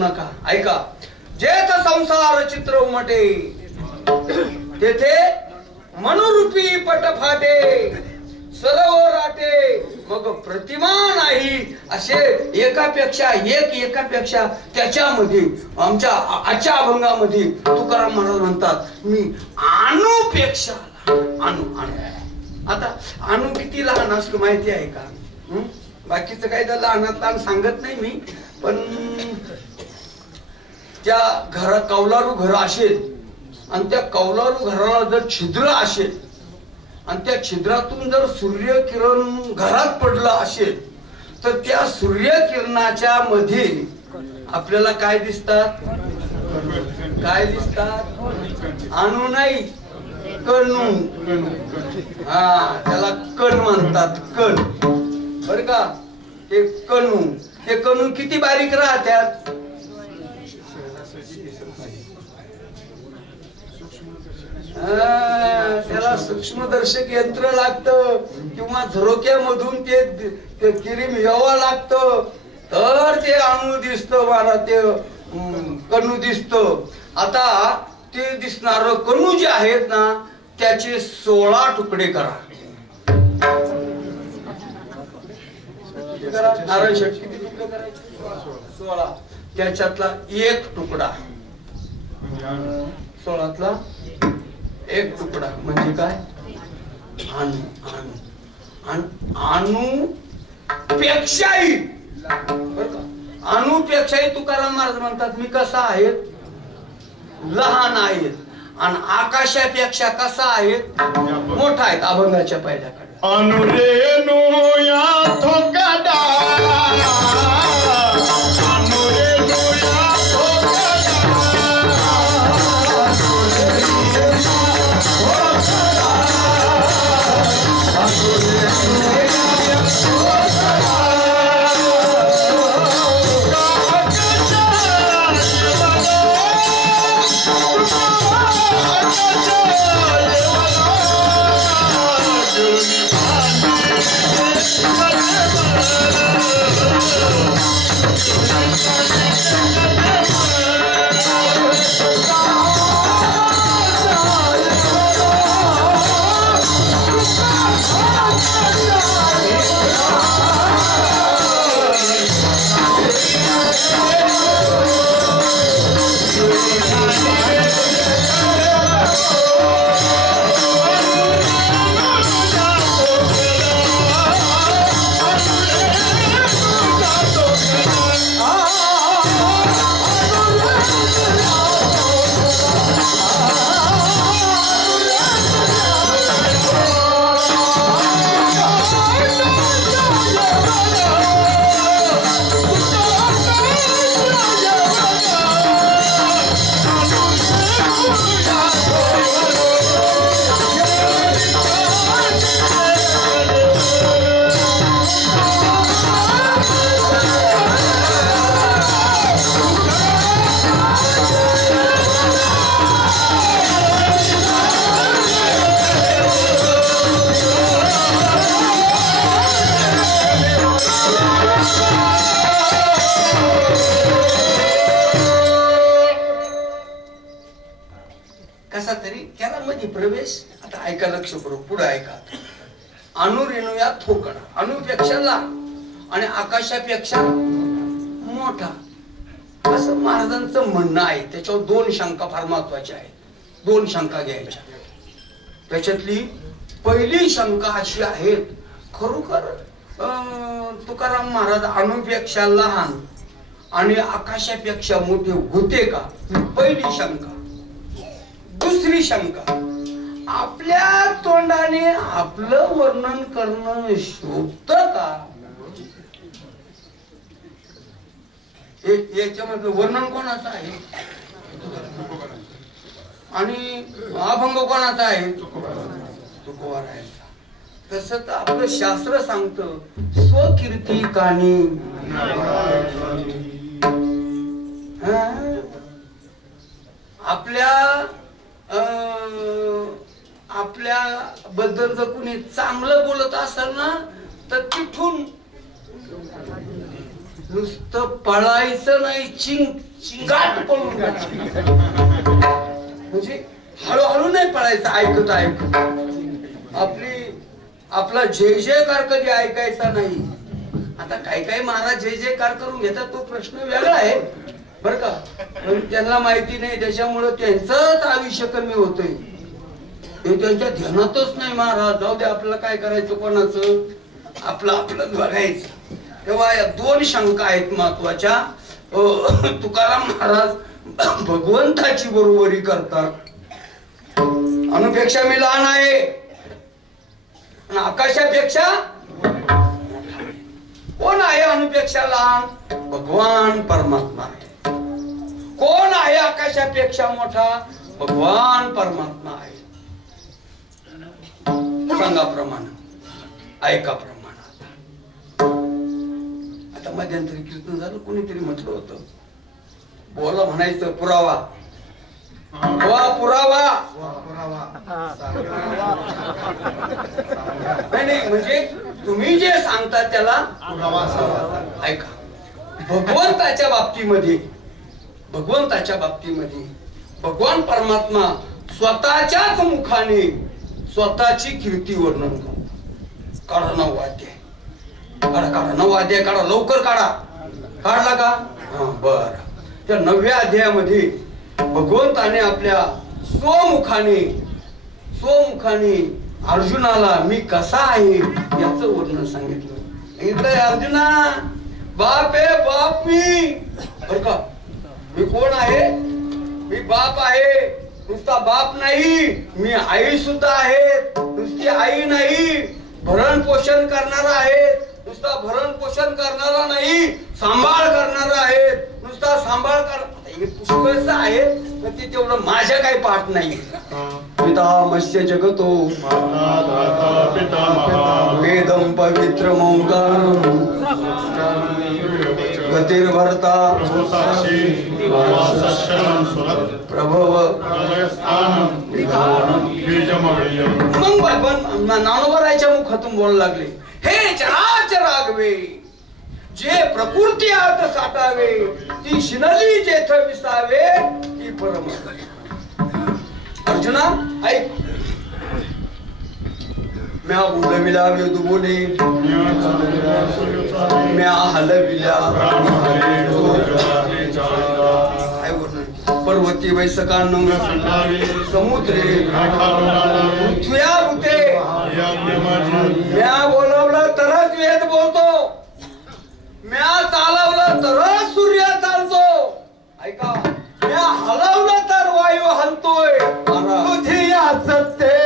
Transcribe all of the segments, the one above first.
नका. ऐका, जेथ संसार चित्र उमटे तेथे मनुरूपी पट फाटे, सरोवराटे मग प्रतिमा नाही. असे एकापेक्षा एकापेक्षा त्याच्यामध्ये आमच्या आजच्या अभंगामध्ये तुकाराम महाराज म्हणतात, मी अणुपेक्षा अणु. आता अणु किती लहान असतो माहिती आहे का? बाकीचं काही तर लहान सांगत नाही मी, पण त्या घरात कौलारू घर असेल आणि त्या कौलारू घराला जर छिद्र असेल आणि त्या छिद्रातून जर सूर्यकिरण घरात पडलं असेल तर त्या सूर्यकिरणाच्या मध्ये आपल्याला काय दिसतात? काय दिसतात? अणु नाही, कणू. त्याला कण म्हणतात, कण. बर का? ते कणू, ते कणू किती बारीक राहतात? त्याला सूक्ष्मदर्शक यंत्र लागतं किंवा झरोक्यामधून ते किरीम यावं लागतं तर ते अणू दिसतं मला, ते कणू दिसतं. आता ते दिसणार कणू जे आहेत ना त्याचे 16 तुकडे करा. नारायण शेठ किती तुकडे करायचे? 16. त्याच्यातला एक तुकडा, 16तला एक तुकडा म्हणजे काय? अणु. अणु पेक्षाही, बर का, अणुपेक्षाही तुकाराम महाराज म्हणतात मी कसा आहे? लहान आहेत. आणि आकाशापेक्षा कसा आहेत? मोठा आहेत. अभंगाच्या पहिल्याकडे अनुरेणु या थोकाडा, प्रवेश. आता ऐका, लक्ष करू, पुढे ऐका. अणुरेणू या थोकडा, अणुपेक्षा लहान आणि आकाशापेक्षा मोठा असं महाराजांचं म्हणणं आहे. त्याच्यावर 2 शंका फार महत्वाच्या आहेत. 2 शंका घ्यायच्या. त्याच्यातली पहिली शंका अशी आहे, खरोखर तुकाराम महाराज अणुपेक्षा लहान आणि आकाशापेक्षा मोठे होते का? पहिली शंका. दुसरी शंका, आपल्या तोंडाने आपलं वर्णन करणं शोभत का? याच्यामध्ये वर्णन कोणाचं आहे आणि अभंग कोणाचा आहे? तुकोबारायांचा. तसं तर आपलं शास्त्र सांगतं, स्वकीर्ती कानी. आपल्या बद्दल जर कुणी चांगलं बोलत असेल ना तर तिथून नुसतं पळायचं नाही, चिंगाट पळून जायचं. म्हणजे हळूहळू नाही पळायचं, ऐकत ऐकत. आपला जय जयकार कधी ऐकायचा नाही. आता काही काही महाराज जय जयकार करून घेतात, तो प्रश्न वेगळा आहे बर का. पण त्यांना माहिती नाही, त्याच्यामुळं त्यांचंच आयुष्य कमी होतंय. हे त्यांच्या ध्यानातच नाही. महाराज जाऊ दे, आपल्याला काय करायचं, कोणाचं आपलं आपलं बघायचं. तेव्हा या दोन शंका आहेत महत्वाच्या. तुकाराम महाराज भगवंताची बरोबरी करतात. अनुपेक्षा मी लहान आहे आणि आकाशापेक्षा कोण आहे? अनुपेक्षा लहान भगवान परमात्मा आहे. कोण आहे आकाशापेक्षा मोठा? भगवान परमात्मा आहे. सांगा प्रमाण, ऐका प्रमाण. आता मध्यंतरी कीर्तन झालं, कोणीतरी म्हटलं होतं, बोला म्हणायचं पुरावा, पुरावा. नाही म्हणजे तुम्ही जे सांगता त्याला ऐका. भगवंताच्या बाबतीमध्ये भगवान परमात्मा स्वतःच्याच मुखाने स्वतःची कीर्ती वर्णन करतो. काढा ना वाद्य, काढा 9 अध्याय काढा, लवकर काढा. काढला का? बर. त्या 9व्या अध्यायामध्ये भगवंताने आपल्या स्वमुखाने अर्जुनाला मी कसा आहे याचं वर्णन सांगितलं. इकडे अर्जुना, बाप आहे, बाप मी बर का. मी कोण आहे? मी बाप आहे. नुसता बाप नाही, मी आई सुद्धा आहे. नुसती आई नाही, भरण पोषण करणारा आहे. नुसता भरण पोषण करणारा नाही, सांभाळ करणारा आहे. नुसता सांभाळ कर पुष्कळच आहे, पण ते तेवढं माझ्या काही पाठ नाही. पिता मत्स्य जगतो वेदम पवित्र ओंकारम गतिर्भर्ता प्रभव. मग भगवान ज्ञानोबराच्या मुखातून बोलायला लागले, हे चराचर रागवे, जे प्रकृती आत साठावे, ती शिनली जेथ विसावे, ती परम. अर्जुना ऐक, म्या बोलविला वेद बोले, म्या हलविला पर्वती वैसकांनो समुद्रे पृथ्व्या भूते. म्या बोलवलं तरच वेद बोलतो, म्या चालवलं तरच सूर्य चालतो. ऐका, म्या हलवलं तर वायू हलतोय. तुझी सत्ते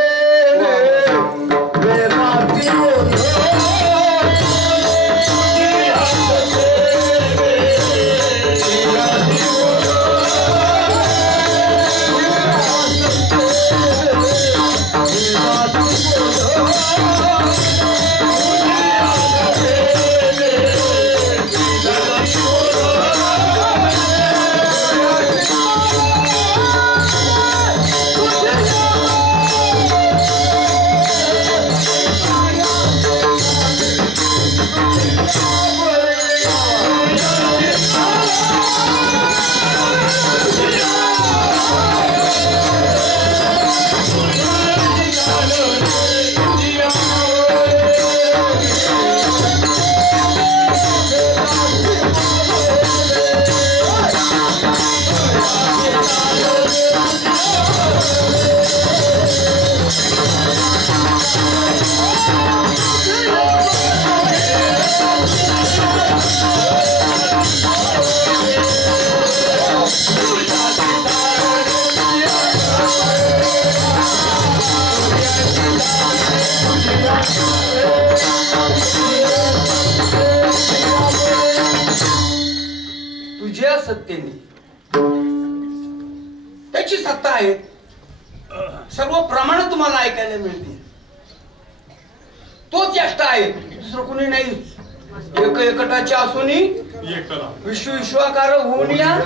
तुझ्या सत्तेने त्याची सत्ता आहे. सर्व प्रमाण तुम्हाला ऐकायला मिळतील. तोच यष्ट आहे, दुसरं कोणी नाही. एक एकटाची असूनी विश्व विश्वाकार होऊन या,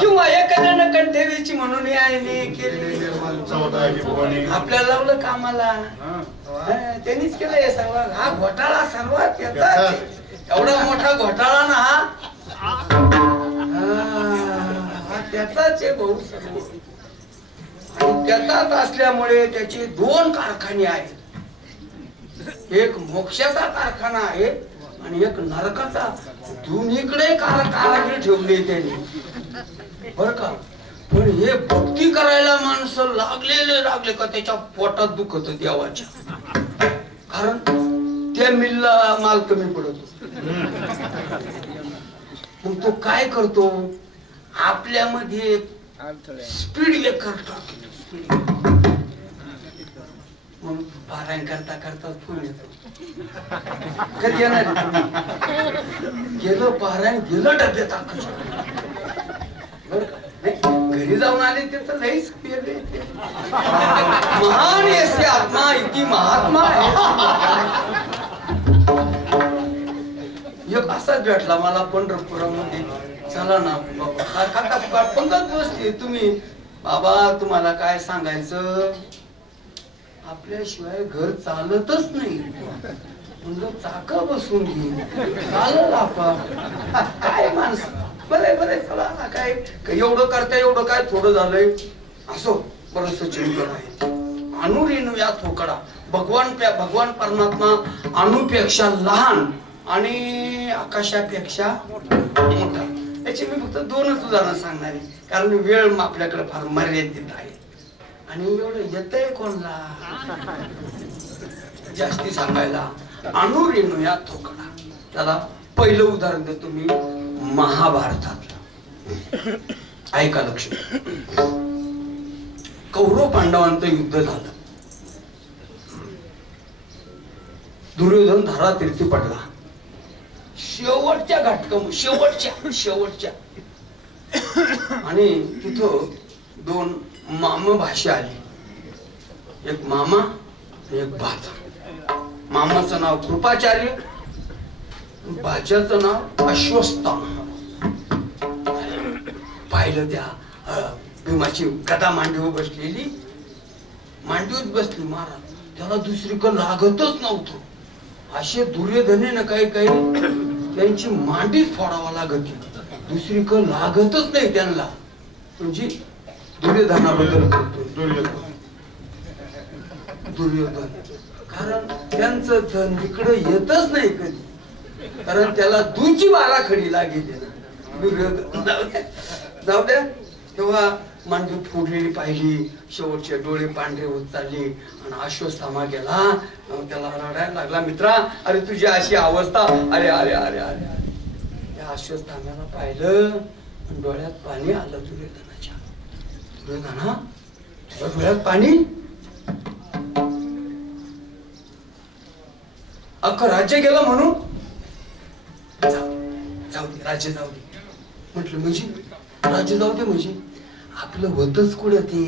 किंवा एखाद्यानं कंठेवीची म्हणून याने केली. आपल्याला लावलं कामाला, त्यांनीच केलं हे सगळं. हा घोटाळा सर्वात याचा एवढा मोठा घोटाळा ना, त्याचाच आहे भाऊ सर्व. आणि त्याचाच असल्यामुळे त्याचे 2 कारखाने आहेत. एक मोक्षाचा कारखाना आहे आणि एक नरकाचा. दोन्हीकडे कारागीर ठेवले त्यांनी बर का. पण हे भक्ती करायला माणसं लागले का त्याच्या पोटात दुखत देवाच्या. कारण त्या मिलला माल कमी पडतो. मग तो काय करतो, आपल्यामध्ये स्पीड ब्रेकर टाकतो. मग पारायण करता करता फोन येतो, कधी येणार गेलं पारायण गेलं डब्यात आकाश. घरी जाऊन आले ते तर लईच महान यसे आत्मा इति महात्मा. एक असाच भेटला मला पंढरपुरामध्ये. चला ना बाबा पंगत बसते. तुम्ही बाबा तुम्हाला काय सांगायचं, आपल्याशिवाय घर चालतच नाही. म्हणजे चाका बसून घे चालल आपा. काय माणसं बरे चला ना. काय एवढं करता एवढं काय थोडं झालंय असो. बरस चिंतन आहे. अणुरेणू या थोकडा. भगवान परमात्मा अणुपेक्षा लहान आणि आकाशापेक्षा मोठा. याची मी फक्त 2च उदाहरणं सांगणार आहे, कारण वेळ आपल्याकडे फार मर्यादित आहे. आणि एवढं येतंय कोणला जास्ती सांगायला. अणुरेणू या थोकडा. त्याला पहिलं उदाहरण देतो मी महाभारतातलं. ऐका लक्ष. कौरव पांडवांचं युद्ध झालं. दुर्योधन धारातीर्थी पडला. शेवटच्या घाटकम शेवटच्या आणि तिथं 2 मामा भाषे आली. एक मामा आणि एक भाचा. मामाचं नाव कृपाचार्य, भाच्याचं नाव अश्वत्थामा. पाहिलं त्या भीमाची गदा मांडीवर बसलेली. मांडीवर बसली महाराज. त्याला दुसरीकडे लागतच नव्हतं. असे दुर्योधनेनं काही त्यांची मांडीच फोडावा लागत. दुसरीकडे लागतच नाही त्यांना. म्हणजे दुर्योधनाबद्दल दुर्योधन. कारण त्यांचं धन इकडे येतच नाही कधी. कारण त्याला दूची 12 खडी लागेल. दुर्योधन जाऊ द्या. तेव्हा मांडी फोडलेली पाहिली. शेवटचे डोळे पांढरे होत चालले. आणि अश्वत्थामा गेला. त्याला रडायला लागला, मित्रा अरे तुझी अशी अवस्था. अरे अरे अरे अरे. त्या अश्वत्थाम्याला पाहिलं, डोळ्यात पाणी आलं दुर्योधनाच्या. दुर्योधना तुझ्या डोळ्यात पाणी. अख्खं राज्य गेलं म्हणून. जाऊ दे राज्य जाऊ दे म्हटलं. म्हणजे राज्य जाऊ दे म्हणजे आपलं होतच कुठं ते.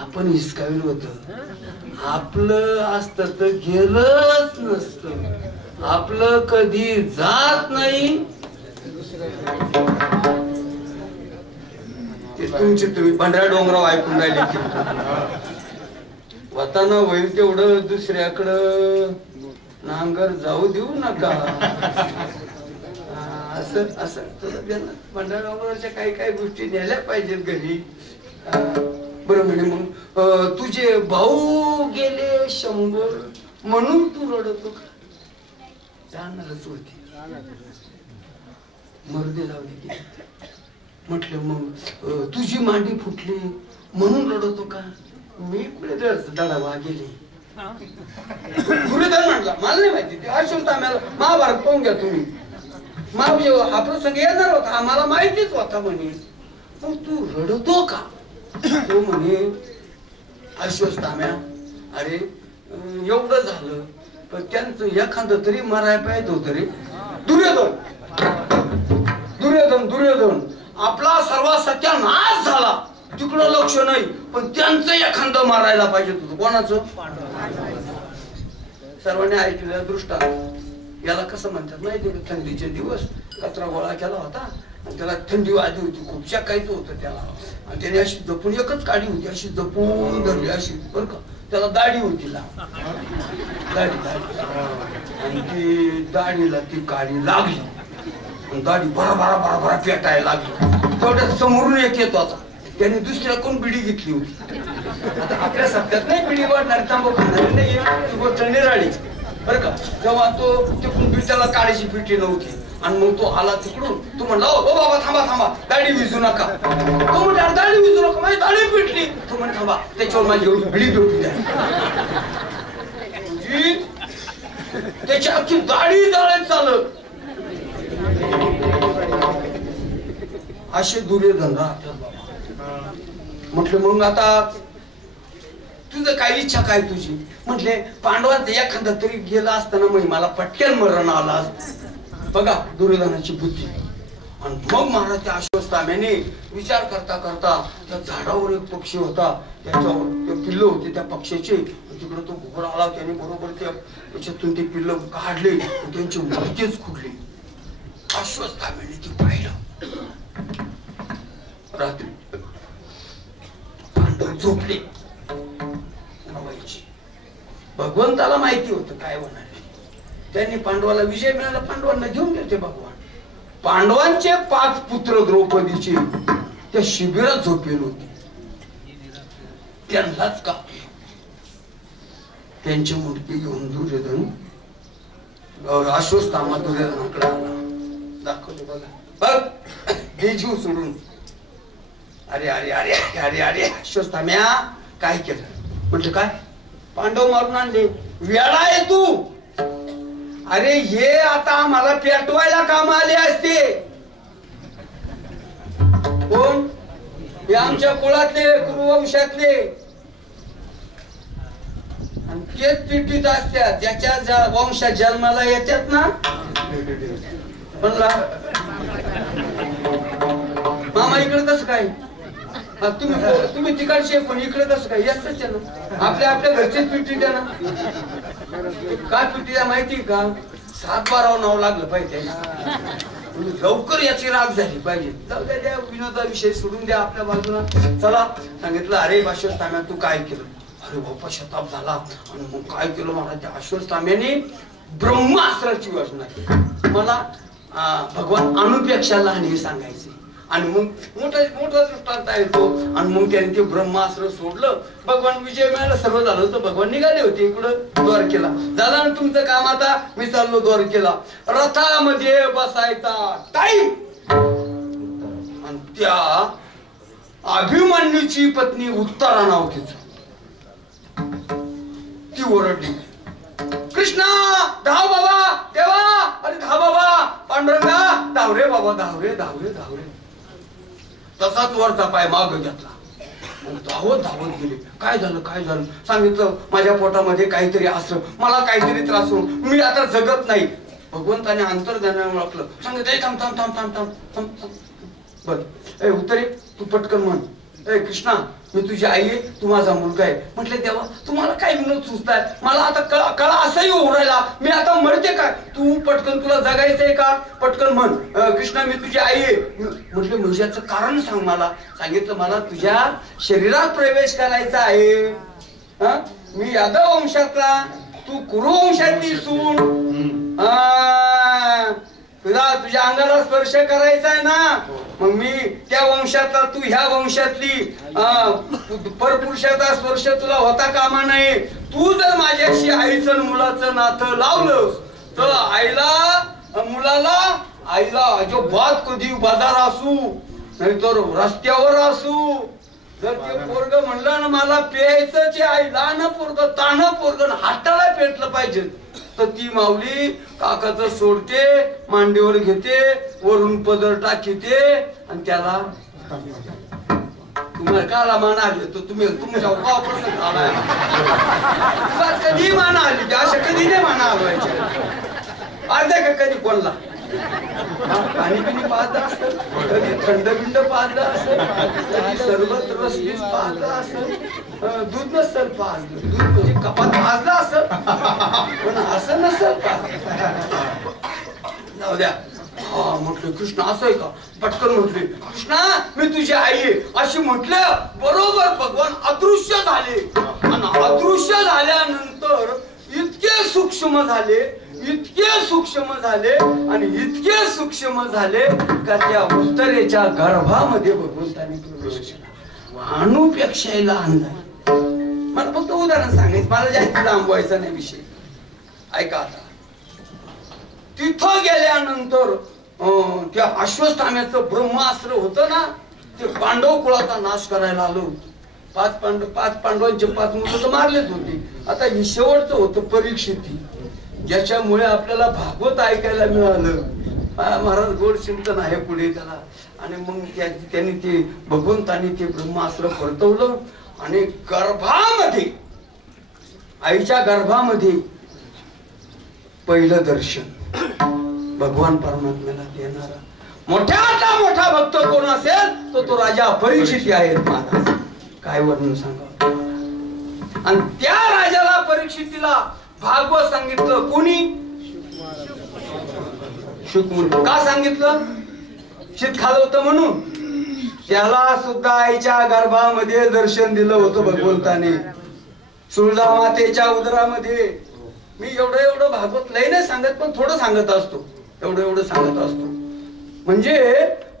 आपण हिसकावेल होत. आपलं असत तर गेलंच नसतं. आपलं कधी जात नाही. ते तुमचे तुम्ही भंडारा डोंगराव ऐकून राहिले की वताना होईल तेवढं दुसऱ्याकडं नांगर जाऊ देऊ नका. असं असं भंडारा डोंगराच्या काही गोष्टी न्यायला पाहिजेत घरी. बरं म्हणे मग तुझे भाऊ गेले 100 म्हणून तू रडतो का. जाणारच होती. मर्दे जाऊ दे. म्हटलं मग तुझी मांडी फुटली म्हणून रडतो का. मी कुठे दडावा गेले. दुर्योधन म्हटला मला नाही माहिती. ते अश्वत्थाम्याला महाभारत पाहून घ्या तुम्ही. हा प्रसंग येणार होता आम्हाला माहितीच होता म्हणे. मग तू रडतो का. तो म्हणे अश्वत्थाम्या अरे एवढं झालं पण त्यांचं एखादं तरी मरायला पाहिजे होतं रे. दुर्योधन आपला सर्व सत्यानाश झाला. तिकडं लक्ष नाही पण त्यांचं एखादं मारायला पाहिजे होतं. कोणाचं. सर्वांनी ऐकलेलं दृष्टांत. याला कसं म्हणतात माहिती का. थंडीचे दिवस कचरा गोळा केला होता आणि त्याला थंडी वाजली होती. खूप शेकायचं होतं त्याला. आणि त्याने अशी जपून एकच काडी होती. अशी जपून धरली अशी बरं का. त्याला दाढी होती दाढी आणि ती दाढीला ती काडी लागली. आणि दाढी भरा भरा भरा भरा पेटायला लागली. तेवढ्यात समोरून एक येतो आता, त्याने दुसऱ्या कोण बिडी घेतली होती. आता आपल्या सप्त्यात नाही बिडी वाढणार, तांबू खाणार नाही, ती गोष्ट निराळी बरं का. जेव्हा तो तिकडून बिटाला काळीची पिठी नव्हती आणि मग तो आला तिकडून, तू म्हणला ओ बाबा थांबा थांबा, दाढी विजू नका. तो म्हणला दाढी विजू नका, माझी दाढी पिटली. तू म्हण थांबा, त्याच्यावर माझी एवढी बिडी पेटू द्या. त्याची अख्खी दाढी जाळत चालत. असे दुर्योधन राहतात बाबा. म्हटलं मग आता तुझं काय इच्छा काय तुझी? म्हटले पांडवांचं एखादा तरी गेला असताना मग मला पटक्यान मरण आला असत. बघा दुर्योधनाची बुद्धी. आणि मग महाराज त्या अश्वत्थाम्याने विचार करता करता त्या झाडावर एक पक्षी होता, त्याच्यावर ते पिल्ल होते त्या पक्षाचे. तिकडे तो घोडा आला, त्याने बरोबर त्याच्यातून ते पिल्ल काढले, त्यांची मूर्तीच खुडली. अश्वत्थाम्याने ती पाहिलं. रात्री पांडव झोपले. भगवंताला माहिती होतं काय होणार. त्यांनी पांडवाला विजय मिळाला, पांडवांना घेऊन गेले भगवान. पांडवांचे 5 पुत्र द्रौपदीचे त्या शिबिरात झोपेल होते. त्यांनाच का त्यांची मूर्ती घेऊन दुर्योधन अश्वत्थामा दुर्योधनाकडे आला. दाखवले बघा, बघ हे जीव सोडून. अरे अरे अरे अरे अरे अश्वत्थाम्या काय केलं? म्हटलं काय? पांडव मारून आणले. वेळा आहे तू. अरे हे आता मला पेटवायला काम आले असते. कोण? हे आमच्या कुळातले, कुरुवंशातले. आणि तेच पिटीत असतात ज्याच्या वंशात जन्माला येतात ना. म्हणला मामा इकडे कसं काय? तुम्ही तिकडचे पण इकडे कसं काय? येतच ना, आपल्या आपल्या घरचेच पिटी द्या ना. काय पिटी द्या माहिती का? 7-12 नाव लागलं पाहिजे. लवकर याची राग झाली पाहिजे. जाऊ द्या, विनोदा विषय सोडून द्या आपल्या बाजूला. चला सांगितलं, अरे अश्वत्थाम्या तू काय केलं? अरे बाप्पा शताप झाला. आणि मग काय केलं महाराज? त्या अश्वत्थाम्याने ब्रह्मास्त्राची योजना केली. मला भगवान अणुपेक्षा लहान हे सांगायचे. आणि मग मोठा दृष्टांत आहे तो. आणि मग त्याने ते ब्रह्मास्त्र सोडलं, भगवान विजय मिळाला, सर्व झालं. तर भगवान निघाले होते इकडं द्वारकेला. झालं ना तुमचं काम, आता मी चाललो द्वारकेला. रथामध्ये बसायचा टाईम. आणि त्या अभिमन्यूची पत्नी उत्तरा नाव तिचं, ती ओरडली, कृष्णा धाव बाबा, देवा अरे धाव बाबा, पांडुरंगा धाव रे बाबा, धाव रे धाव रे धाव रे. तसाच वरचा पाय माग घेतला. धावत धावत गेले. काय झालं काय झालं? सांगितलं माझ्या पोटामध्ये काहीतरी असं, मला काहीतरी त्रास होऊन मी आता जगत नाही. भगवंताने अंतर्ज्ञानाने ओळखलं. सांगितलं थांब थांब थांब थांब थांब थांब थांब. बर ए उत्तरे तू पटकन म्हण, ए कृष्णा मी तुझी आई आहे, तू माझा मुलगा आहे. म्हटले तेव्हा तुम्हाला काय विनोद सुचताय? मला आता कळा असंही होऊ राहिला, मी आता मरते काय? तू पटकन, तुला जगायचंय का? पटकन म्हण कृष्णा मी तुझी आई आहे. म्हटलं म्हणजे याचं कारण सांग मला. सांगितलं मला तुझ्या शरीरात प्रवेश करायचा आहे. मी यादव वंशातला, तू कुरुवंशातली सून. तुझ्या अंगाला स्पर्श करायचा आहे ना, मग मी त्या वंशातला, तू ह्या वंशातली. परपुरुषाचा स्पर्श तुला होता कामा नये. तू जर माझ्याशी आईचं मुलाचं नातं लावलं तर आईला अजिबात कधी बाजार असू नाहीतर रस्त्यावर असू, जर ते पोरग म्हणलं ना मला प्यायचंच आईला ना, पोरग तान पोरग हाताला पेटलं पाहिजे, तर ती माऊली काकाचं सोडते, मांडीवर घेते, वरून पदर टाकीते आणि त्याला तुम्हाला काला मान आली तर तुमच्या प्रसंग आलाय. कधी मान आली अशा कधी नाही मान आलवायच्या. अर्ध्या का कधी कोणला पाणी पिणी पाहत असत, कधी थंड बिंड पाहत असत, कधी सरबत रसबीज पाहत असत, दूध नसल पाहत, दूध म्हणजे कपात भाजला असत पण असं नसल पाहत. जाऊ द्या. हा म्हटलं कृष्ण असं आहे का? पटकन म्हटले कृष्णा मी तुझी आई आहे अशी म्हटलं बरोबर भगवान अदृश्य झाले. आणि अदृश्य झाल्यानंतर इतके सूक्ष्म झाले इतके सूक्ष्म झाले आणि इतके सूक्ष्म झाले का त्या उत्तरेच्या गर्भामध्ये भगवंताने प्रवेश केला. अणुपेक्षाही लहान झाले. मला फक्त उदाहरण सांगायचं, मला जास्त लांबवायचा नाही विषय. ऐका आता, तिथं गेल्यानंतर त्या अश्वत्थाम्याचं ब्रह्मास्त्र होतं ना, ते पांडव कुळाचा नाश करायला आलो. पाच पांडवांचे 5 मुलं तर मारलेच होते. आता हे शेवटचं होतं परीक्षिती, ज्याच्यामुळे आपल्याला भागवत ऐकायला मिळालं. महाराज गोड चिंतन आहे पुढे त्याला. आणि मग त्यांनी ते भगवंतानी ते ब्रह्मास्त्र परतवलं आणि गर्भामध्ये, आईच्या गर्भामध्ये पहिलं दर्शन भगवान परमात्म्याला देणारा मोठ्यातला मोठा भक्त कोण असेल तो राजा परीक्षित आहे. महाराज काय वर्णन सांगा. आणि त्या राजाला परीक्षितीला भागवत सांगितलं. कोणी? शुकमुनी. का सांगितलं? शीत खालं होतं म्हणून. त्याला सुद्धा आईच्या गर्भामध्ये दर्शन दिलं होतं भगवंताने, सुळजा मातेच्या उदरामध्ये. मी एवढं भागवत लय नाही सांगत, पण थोडं सांगत असतो. एवढं सांगत असतो म्हणजे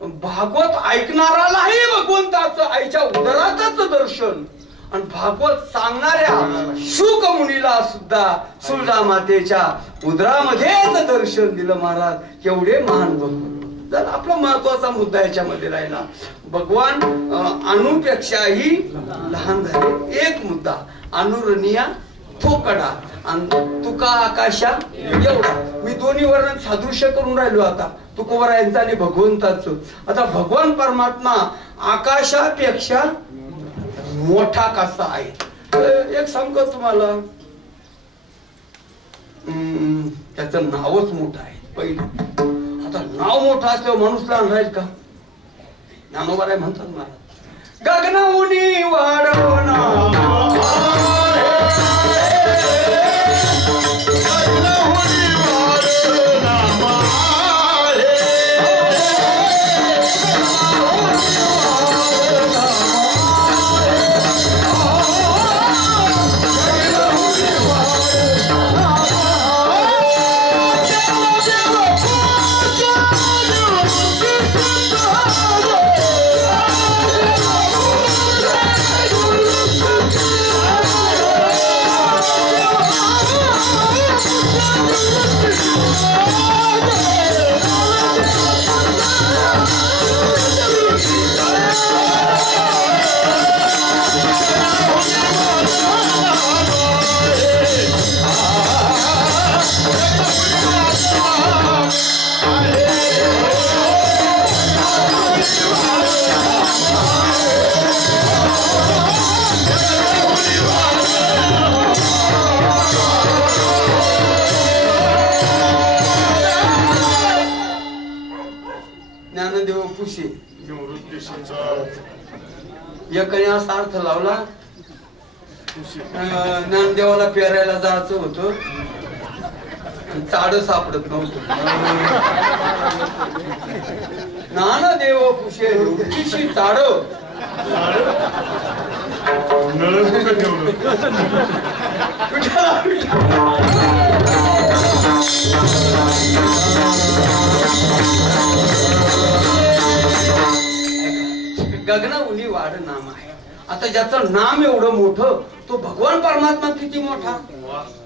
भागवत ऐकणारालाही भगवंताचं आईच्या उदरातच दर्शन, आणि भागवत सांगणाऱ्या शुक मुनीला सुद्धा सुळजा मातेच्या उदरामध्येच दर्शन दिलं. महाराज केवढे महान भगवंत. जर आपला महत्वाचा मुद्दा याच्यामध्ये राहिला, भगवान अणुपेक्षाही लहान झाले. एक मुद्दा, अनुरणीया थोकडा आणि तुका आकाशा एवढा. मी दोन्ही वर्णन सादृश्य करून राहिलो. आता तुकोबरायांचं आणि भगवंताचं. आता भगवान परमात्मा आकाशापेक्षा मोठा कसा आहे एक सांगतो तुम्हाला. त्याचं नावच मोठं आहे पहिलं. आता नाव मोठं असल्यावर माणूस लहान राहील का? ज्ञानोबा म्हणतात मला, गगनाउनी वाढवना एकाने असा अर्थ लावला, ज्ञानदेवाला पेरायला जायचं होतं, चाड सापडत नव्हतं. ज्ञानदेव कुशे चाड गगना उनी वाढ नाम आहे. आता ज्याचं नाम एवढं मोठं, तो भगवान परमात्मा किती मोठा,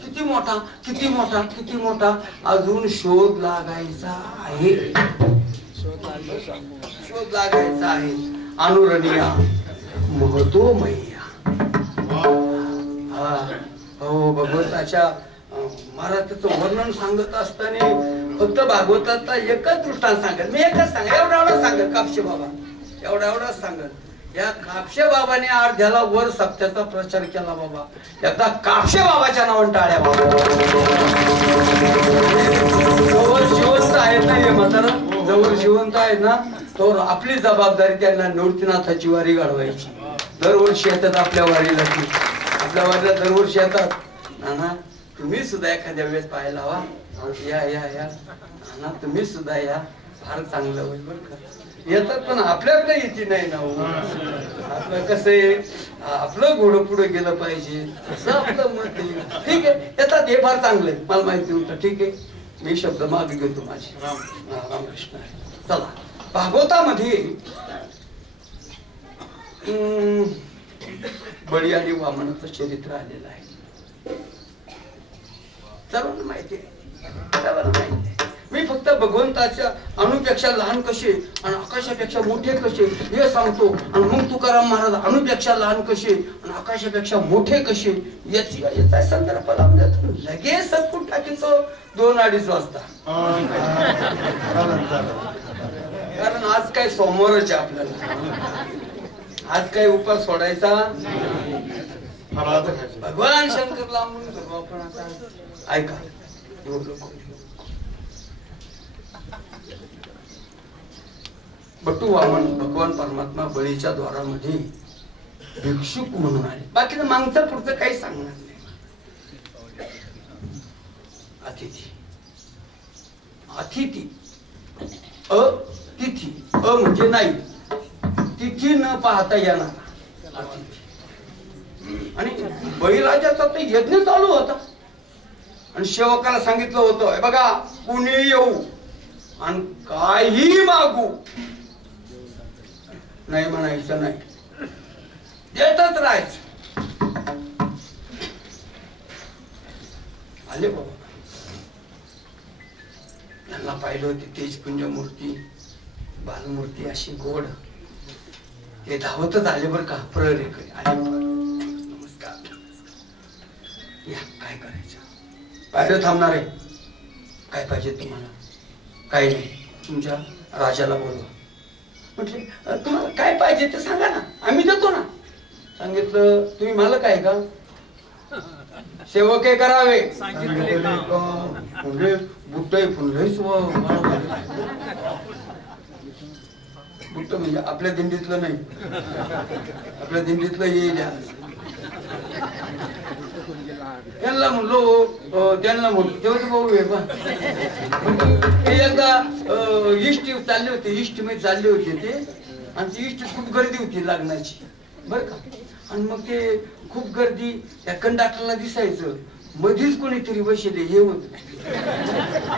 किती मोठा, किती मोठा, किती मोठा. अजून शोध लागायचा आहे, शोध लागायचा आहे. अनुरणीया महतोमय्या. हो, भगवंताच्या महाराजाचं वर्णन सांगत असताना फक्त भागवताचा एकच दृष्टांत सांगत. मी एकच सांग, एवढा सांगत कापशे बाबा, एवढाच सांगत. या कापशे बाबाने अर्ध्याला वर सत्याचा प्रचार केला बाबा. एकदा कापशे बाबाच्या नावाने टाळ्या बाबा. जवळ जिवंत आहेत ना हे म्हातारा, जवळ जिवंत आहेत ना, तर आपली जबाबदारी त्यांना निवृत्तीनाथाची वारी घडवायची. दरवर्षी येतात आपल्या वारीला, ती आपल्या वारीला दरवर्षी येतात. नाना तुम्ही सुद्धा एखाद्या वेळेस पाहायला हवा, या या या नाना तुम्ही सुद्धा या, फार चांगलं होईल बरं का. येतात पण आपल्याकडे येते नाही ना हो. आपलं कसं आहे, आपलं घोडं पुढे गेलं पाहिजे असं आपलं मत आहे. ठीक आहे, येतात, हे फार चांगलं आहे, मला माहिती होतं. ठीक आहे, मी शब्द मागे घेतो माझे. रामकृष्ण. चला, भागवतामध्ये बळी आणि वामनाचं चरित्र आलेलं आहे. सर्वांना माहिती आहे, सर्वांना माहिती आहे. मी फक्त भगवंताच्या अणुपेक्षा लहान कसे आणि आकाशापेक्षा मोठे कसे हे सांगतो. आणि मग तुकाराम महाराज अणुपेक्षा लहान कसे आणि आकाशापेक्षा मोठे कसे याचा संदर्भ लगेच सटकून टाकीतो 2-2:30 वाजता. कारण आज काय सोमवारच आहे आपल्याला, आज काय उपास सोडायचा. भगवान शंकरला म्हणून करू आपण आता. ऐका, बटू वामन भगवान परमात्मा बळीच्या द्वारामध्ये भिक्षुक म्हणून आले. बाकी मागचं पुढचं काही सांगणार नाही. अतिथी, अतिथी, अतिथी, म्हणजे नाही, तिथी न पाहता येणार अतिथी. आणि बळीराजाचा ते यज्ञ चालू होता आणि सेवकाला सांगितलं होतं, बघा कुणी येऊ आणि काही मागू नाही म्हणायचं नाही, देतच राहायचं. आले बाबा, त्यांना पाहिलं होती तेजपुंज मूर्ती, बालमूर्ती अशी गोड. ते धावतच आले बरं का, प्रहरीकडे आले. नमस्कार, या काय करायचं, पाहिलं थांबणार आहे, काय पाहिजे तुम्हाला. काही नाही, तुमच्या राजाला बोलवा. म्हटले तुम्हाला काय पाहिजे ते सांगा ना, आम्ही देतो ना. सांगितलं तुम्ही मला काय का सेवक करावे. म्हणजे बुट्ट बुट्ट म्हणजे आपल्या दिंडीतलं नाही, आपल्या दिंडीतलं येईल. त्यांना म्हणलो, त्यांना म्हणलो तेव्हा भाऊ आहे बा. ते एकदा इष्टी चालले होते, इष्टीमध्ये चालले होते ते, आणि ती इष्टीत खूप गर्दी होती लग्नाची बरं का. आणि मग ते खूप गर्दी, त्या कंडक्टरला दिसायचं मधीच कोणीतरी बसले. हे होत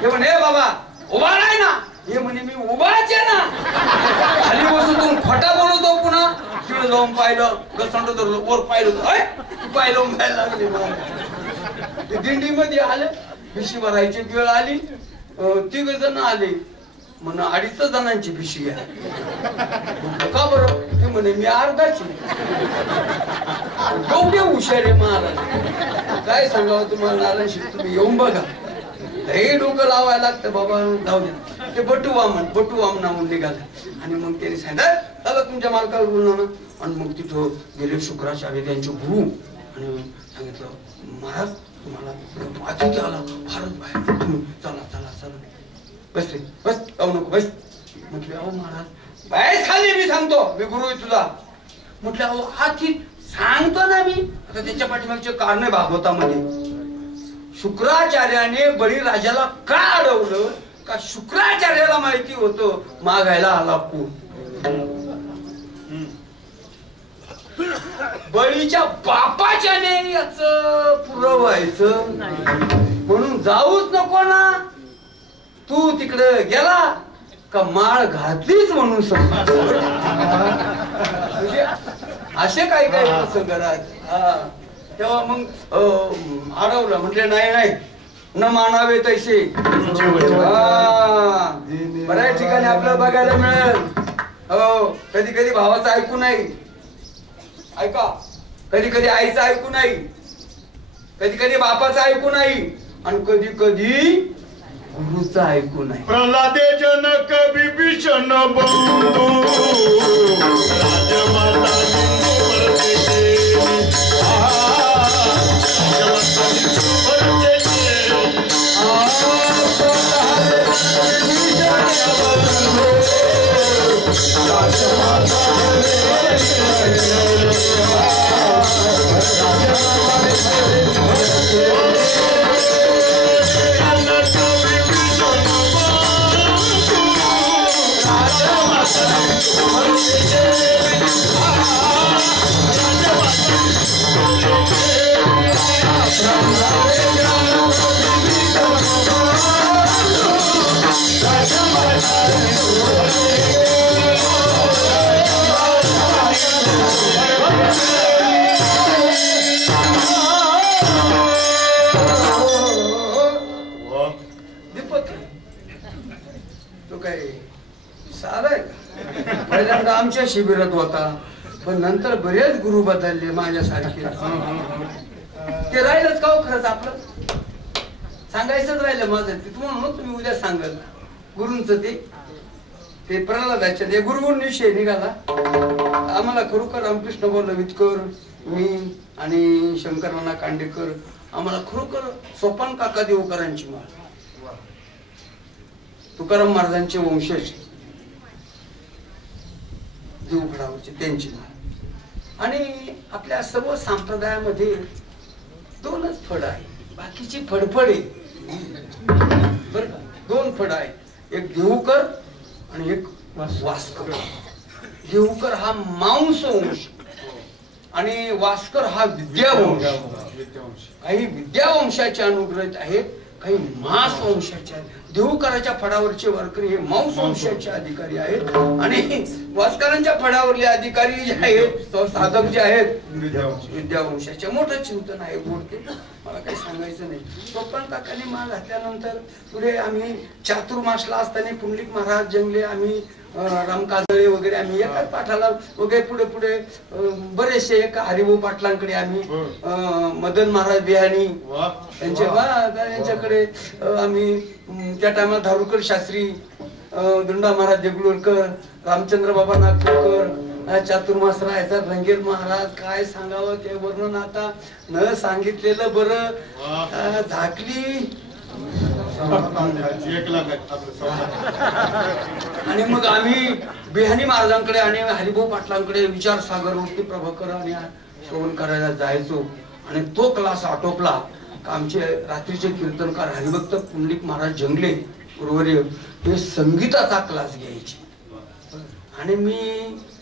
ते म्हणे बाबा उभा नाही ना, हे म्हणे मी उभाच आहे ना. खाली बसून खोटा बोलतो, पुन्हा तिकडे जाऊन पाहिलं, घसंड धरलं, वर पाहिलं, पाहिलं पाहायला लागले. दिंडीमध्ये आलं, भिशी भरायची वेळ आली, 3 जण आले. म्हण 2.5 जणांची भिशी आहे. का बरं, ते म्हणे मी अर्धाची. एवढे हुशार आहे महाराज, काय सांगावं तुम्हाला. नारायण तुम्ही येऊन बघा, लई डोकं लावायला लागतं बाबा. जाऊ द्या. ते बटू वामनाहून निघाले. आणि मग त्यांनी सांगितलं दादा तुमच्या मालकाला बोलणार ना. आणि मग तिथं गेले शुक्राचार्य त्यांचे गुरु, आणि सांगितलं महाराज तुम्हाला अतिथी आला फारच बाहेर, तुम्ही चला चला चला. बस रे बस, जाऊ नको बस. म्हटले अहो महाराज बाहेर खाली, मी सांगतो, मी गुरु आहे तुझा. म्हटलं अहो हा ठीक सांगतो ना मी. आता त्याच्या पाठीमागचे कारण आहे भागवतामध्ये. शुक्राचार्याने बळीराजाला का अडवलं, का शुक्राचार्याला माहिती होतं मागायला आला कोण. बळीच्या बापाच्याने याच पुरवायचं म्हणून जाऊच नको ना. तू तिकडे गेला का माळ घातलीच म्हणून समज. म्हणजे असे काही काही प्रसंग राहत. तेव्हा मग अडवलं. म्हटले नाही नाही, न मानावे तैसे. बऱ्याच ठिकाणी आपल्याला बघायला मिळेल. हो, कधी कधी भावाचं ऐकू नाही, ऐका, कधी कधी आईचं ऐकू नाही, कधी कधी बापाचं ऐकू नाही, आणि कधी कधी गुरुचं ऐकू नाही. प्रल्हादे जनक विभीषण बंधू राजमाता Thank you. शिबिरात होता, पण नंतर बरेच गुरु बदलले माझ्यासारखे. ते राहिलंच का हो खरंच आपलं? सांगायचंच राहिलं माझं ते. तुम्हाला तुम्ही उद्या सांगाल गुरूंचं ते प्रल्हादाच्या ते गुरुगुण विषय निघाला. आम्हाला खरोखर रामकृष्ण बोलला वितकर, मी आणि शंकरनाना कांडेकर, आम्हाला खरोखर सोपान काका देवकरांची माळ, तुकाराम महाराजांचे वंशज देवगडावरचे त्यांची माळ. आणि आपल्या सर्व संप्रदायामध्ये दोनच फड आहे, बाकीची फडफड आहे बर का. दोन फड आहे, एक देवकर आणि एक वास्कर. देवकर हा मांस वंश आणि वास्कर हा विद्यावंश. काही विद्यावंशाचे अनुग्रहित आहेत, काही मांस वंशाचे आहेत. देवकराच्या फडावरचे वारकरी हे मांस वंशाचे अधिकारी आहेत आणि वास्करांच्या फडावरले अधिकारी जे आहेत, साधक जे आहेत, विद्यावंशाचे. मोठं चिंतन आहे बोलते, मला काही सांगायचं नाही. सोपान काकांनी माळ घातल्यानंतर पुढे आम्ही चातुर्मासला असताना पुंडलिक महाराज जंगले, आम्ही रामकाजळे वगैरे, आम्ही एकाच पाठाला वगैरे पुढे पुढे बरेचसे एका हरिभाऊ पाटलांकडे आम्ही, मदन महाराज बिहाणी त्यांच्याकडे आम्ही, त्या टायमाला धारुरकर शास्त्री, दुंडा महाराज देगलूरकर, रामचंद्र बाबा नागपूरकर, चातुर्मास राहायचा रंगेल महाराज. काय सांगावं ते वर्णन आता न सांगितलेलं बरं. झाकली आणि मग आम्ही बिहानी महाराजांकडे आणि हरिभाऊ पाटलांकडे विचार सागर वरती प्रभाकर आणि श्रवण करायला जायचो. आणि तो क्लास आटोपला का आमचे रात्रीचे कीर्तनकार हरिभक्त पुंडलिक महाराज जंगले गुरुवर्य हे संगीताचा क्लास घ्यायचे. आणि मी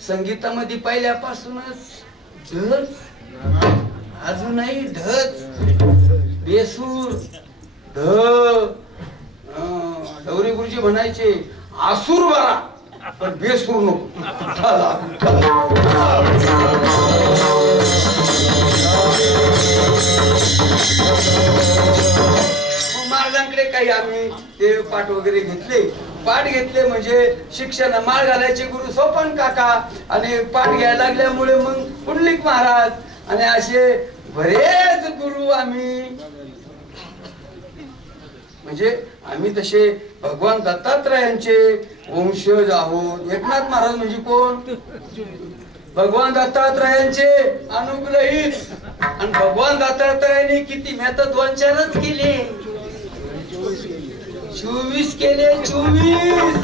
संगीतामध्ये पहिल्यापासूनच ढच, अजूनही ढच, बेसूर, डवरे गुरुजी म्हणायचे आसूर बरा पण बेसूर नको. महाराजांकडे काही आम्ही ते पाठ वगैरे घेतले. पाठ घेतले म्हणजे शिक्षण, माळ घालायचे गुरु सोपान काका आणि पाठ घ्यायला लागल्यामुळे मग पुंडलिक महाराज आणि असे बरेच गुरु आम्ही. म्हणजे आम्ही तसे भगवान दत्तात्रयांचे वंशज आहोत. एकनाथ महाराज म्हणजे कोण? भगवान दत्तात्रयांचे अनुग्रहित. आणि भगवान दत्तात्रयांनी किती मेहतात 2-4च केले, 24 केले, 24.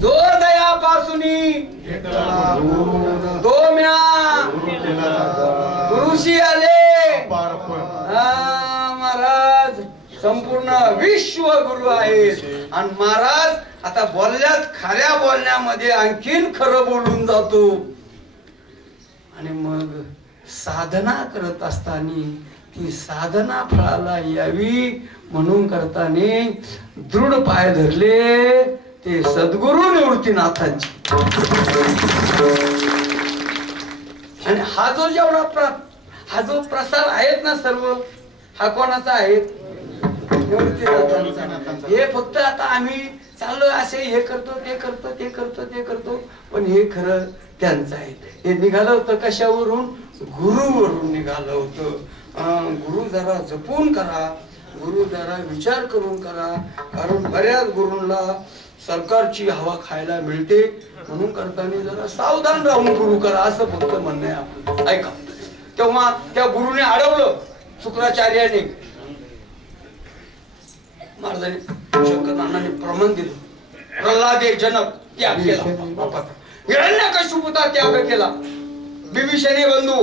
जो दयापासूनी तो म्या गुरुशी आले. महाराज संपूर्ण विश्व गुरु आहेत. आणि महाराज आता बोलण्यात, खऱ्या बोलण्यामध्ये आणखीन खरं बोलून जातो. आणि मग साधना करत असताना ती साधना फळाला यावी म्हणून करताना दृढ पाय धरले ते सद्गुरु निवृत्तीनाथांचे. आणि हा जो जेवढा हा जो प्रसार आहेत ना सर्व, हा कोणाचा आहे? निवृत्तीनाथांचा. हे फक्त आता आम्ही चाललो असे हे करतो ते करतो ते करतो ते करतो, पण हे खरं त्यांचं आहे. हे निघालं होतं कशावरून? गुरुवरून निघालं होतं. गुरु जरा जपून करा, गुरु जरा विचार करून करा, कारण बऱ्याच गुरूंना सरकारची हवा खायला मिळते. म्हणून करताना जरा सावधान राहून गुरु करा, असं फक्त म्हणणं आहे आपलं. ऐका, तेव्हा त्या गुरुने अडवलं शुक्राचार्याने. महाराजांनी शंकरनानाने प्रमाण दिलं. प्रल्हादे जनक त्याग केला, हिरण्यकशिपुचा त्याग केला, बिभीषणे बंधू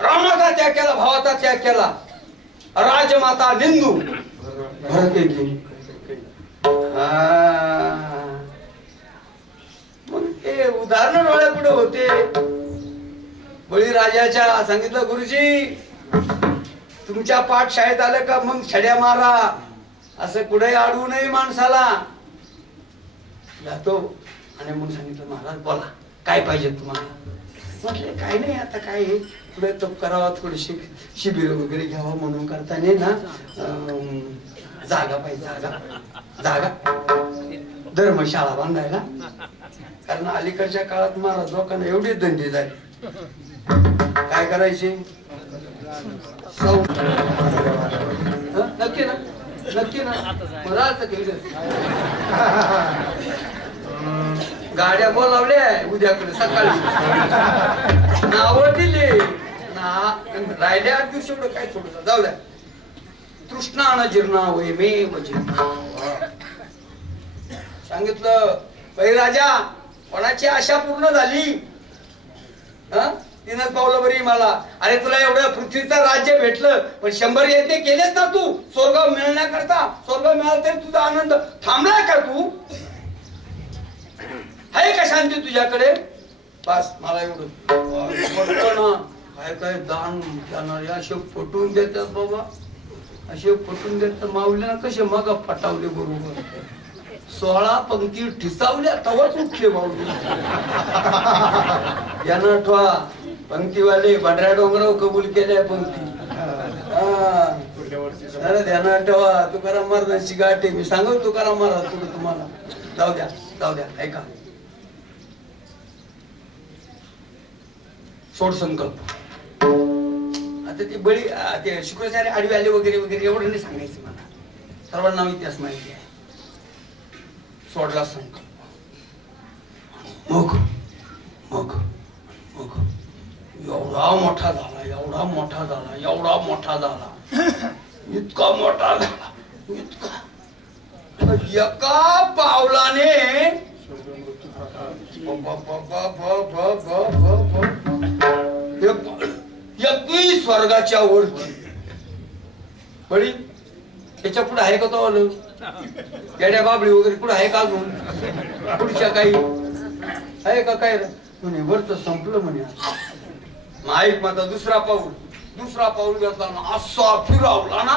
रामाचा त्याग केला, भावाचा त्याग केला, राजमाता निंदू भरते. मग ते उदाहरण डोळ्यापुढे होते. बळीराजाच्या सांगितलं, गुरुजी तुमच्या पाठशाळेत आलं का मग छड्या मारा, असं कुठे अडवू नये माणसाला. जातो आणि मग सांगितलं, महाराज बोला काय पाहिजे तुम्हाला? म्हटले काय नाही, आता काय पुढे तप करावा, थोडीशी शिबिर वगैरे घ्यावं म्हणून करताना ना जागा पाहिजे. जागा जागा धर्मशाळा बांधायला. कारण अलीकडच्या काळात महाराज लोकांना एवढे धंदे झाले, काय करायचे? नक्की ना, नक्की ना. गाड्या बोलावल्या उद्याकडे सकाळी, नाव दिले ना, राहिले 8 दिवस एवढं काय थोडं जाऊ द्या. तृष्णा जीर्णा होय मे म्हणजे सांगितलं. राजा कोणाची आशा पूर्ण झाली? तिनंच पावलं बरी मला. अरे तुला एवढं पृथ्वीचं राज्य भेटलं, पण 100 यज्ञ केलेच ना तू स्वर्ग मिळण्याकरता. स्वर्ग मिळाला तरी तुझा आनंद थांबलाय का? तू आहे का शांती तुझ्याकडे? बस मला एवढं. काय काय दान देणारे असे पटवून देतात बाबा, असे पटवून देतात. माऊलीला कसे मग पटावले बरोबर. 16 पंक्ती ठिसावल्या तवाच उठले माऊली. यानं ठवा पंक्तीवाले बंडऱ्या डोंगराव कबूल केल्या पंक्ती. अरे ध्यानात ठेवा, तुकाराम महाराजांची गाठ आहे. मी सांगू तुकाराम महाराज पुढे तुम्हाला. जाऊ द्या, जाऊ द्या, ऐका. सोड संकल्प. आता ते बळी ते शुक्राचार्य आडवे आले वगैरे वगैरे एवढं नाही सांगायचं मला, सर्वांना इतिहास माहिती आहे. सोडला संकल्प. मग मग मग एवढा मोठा झाला, एवढा मोठा झाला, एवढा मोठा झाला, इतका मोठा झाला, इतका. एका पावलाने एकवी स्वर्गाच्या वरती. बळी त्याच्या पुढे आहे का तो? आलं येड्या बाबळी वगैरे पुढे आहे का? अजून पुढच्या काही आहे का? काय म्हणे वरच संपलं म्हणे. ऐक माझा दुसरा पाऊल घेतला ना, असा फिरावला ना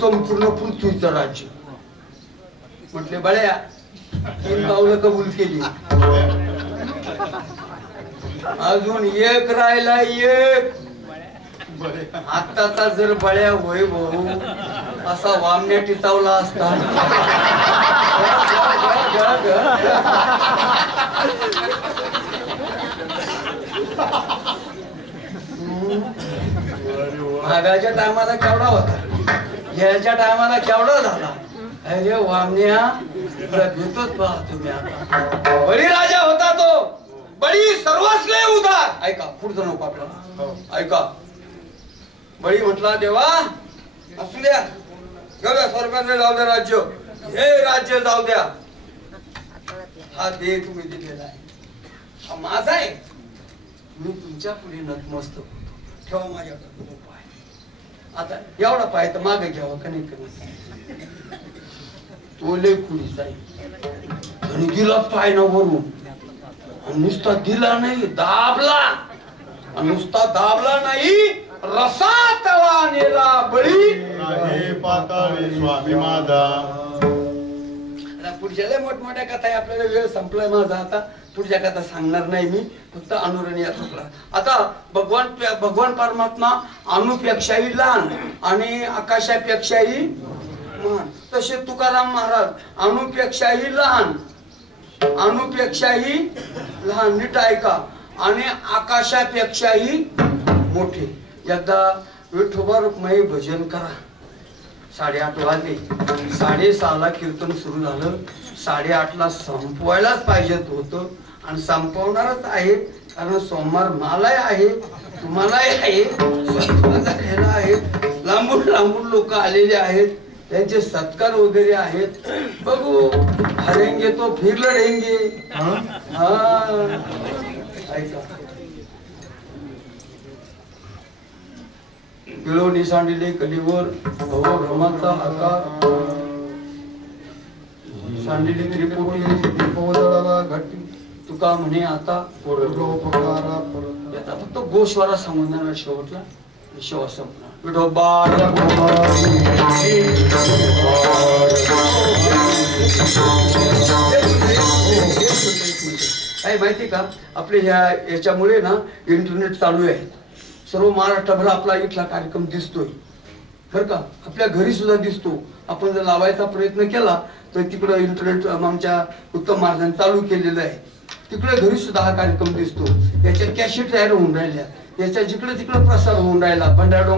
संपूर्ण पृथ्वीचं राज्य. म्हटले बळ्या 3 पावलं कबूल केली, अजून एक राहिला. एक आत्ताचा जर बळ्या होय भाऊ असा वामण्या टिचावला असता. मागाच्या टायमाला केवढा होता, याच्या टायमाला केवढा झाला. अरे वामण्या भेटतोच पहा तुम्ही. आता बळी राजा होता तो, बळी सर्वस्व उदार. ऐका पुढचं नको आपल्याला, ऐका. बळी म्हटला देवा असू द्या, गव्या स्वर्गाचे जाऊ द्या राज्य, हे राज्य जाऊ द्या. हा देह तुम्ही दिलेला आहे, हा माझा आहे. मी तुमच्या पुढे नतमस्तक होतो. ठेवा माझ्याकडे तो पाय. आता एवढा पाय तर मागे घ्यावा का नाही कमी. तो लय पुढे जाईल आणि दिला पाय ना वरून. नुसता दिला नाही, दाबला. नुसता दाबला नाही, रसा तळा नेला बळी पाताळी स्वामी माझा. पुढच्या लय मोठमोठ्या कथा आहे. आपल्याला वेळ संपलाय माझा. आता पुढच्या कथा सांगणार नाही मी, फक्त अनुरणीय चुकला. आता भगवान परमात्मा अणुपेक्षाही लहान आणि आकाशापेक्षाही महान. तसे तुकाराम महाराज अणुपेक्षाही लहान, अणुपेक्षाही लहान, नीट ऐका, आणि आकाशापेक्षाही मोठे. एकदा विठोबा रुक्माई भजन करा. 8:30 वाजले. 6:30ला कीर्तन सुरू झालं. 8:30ला संपवायलाच पाहिजेत होतं आणि संपवणारच आहे. कारण सोमवार मलाही आहे, तुम्हालाही आहे, स्वतःला आहे. लांबून लांबून लोक आलेले आहेत, त्यांचे सत्कार वगैरे आहेत. बघू हरेंगे तो फिर लढेंगे. ऐका, पिळवणी सांडिले कलीवर भव भ्रमाचा आकार. सांडिली त्रिपुटी दीपवदळाला घाटी. तुका म्हणे आता याचा फक्त गोस्वारा सांगून देणार शेवटला. शेवट संपला. विठोबा काय माहिती का, आपल्या याच्यामुळे ना इंटरनेट चालू आहे. सर्व महाराष्ट्रभर आपला इथला कार्यक्रम दिसतोय बरं का. आपल्या घरी सुद्धा दिसतो. आपण जर लावायचा प्रयत्न केला तर तिकडं इंटरनेट आमच्या उत्तम महाराजांनी चालू केलेलं आहे. तिकडे घरी सुद्धा हा कार्यक्रम दिसतो. याच्या कॅसेट तयार होऊन राहिल्या, याच्या जिकडे तिकडे प्रसार होऊन राहिला. भंडारा